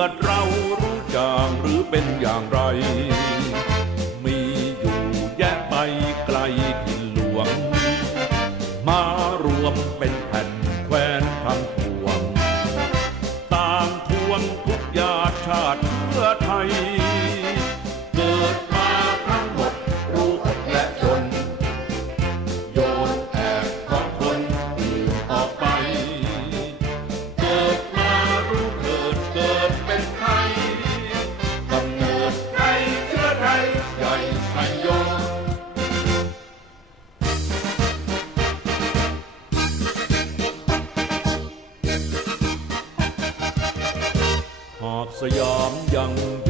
อเรารู้จางหรือเป็นอย่างไร มีอยู่แยะไปไกลถิ่นหลวง มารวมเป็นแผ่นแควนทั้งปวง ต่างทวงทุกญาติชาติเพื่อไทย เกิดากสยามยังอยู่ยัง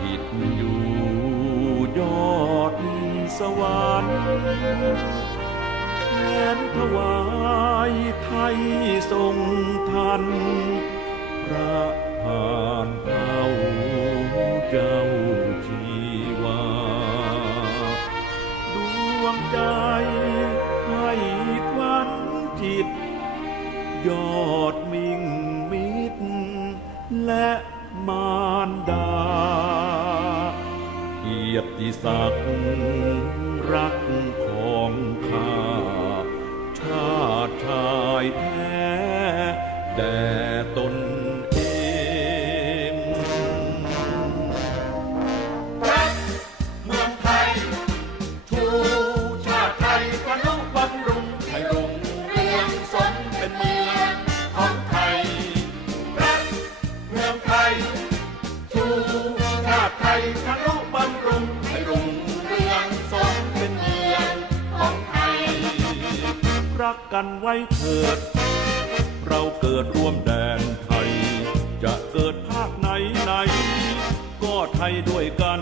ถิตอยู่ยอดสวรรค์แทนถวายไทยทรงทัน พระผ่านเท้าเจ้าชีวา ดวงใจให้ควันจิต ยอดมิ่งมิตรและ ยรติศักดิ์รักของข้า ชาติชายแท้แด่ตน ชาติไทยพนุบำรุงให้รุ่งเรืองสมเป็นเมืองของไทย รักกันไว้เถิด เราเกิดร่วมแดนไทย จะเกิดภาคไหนไหน ก็ไทยด้วยกัน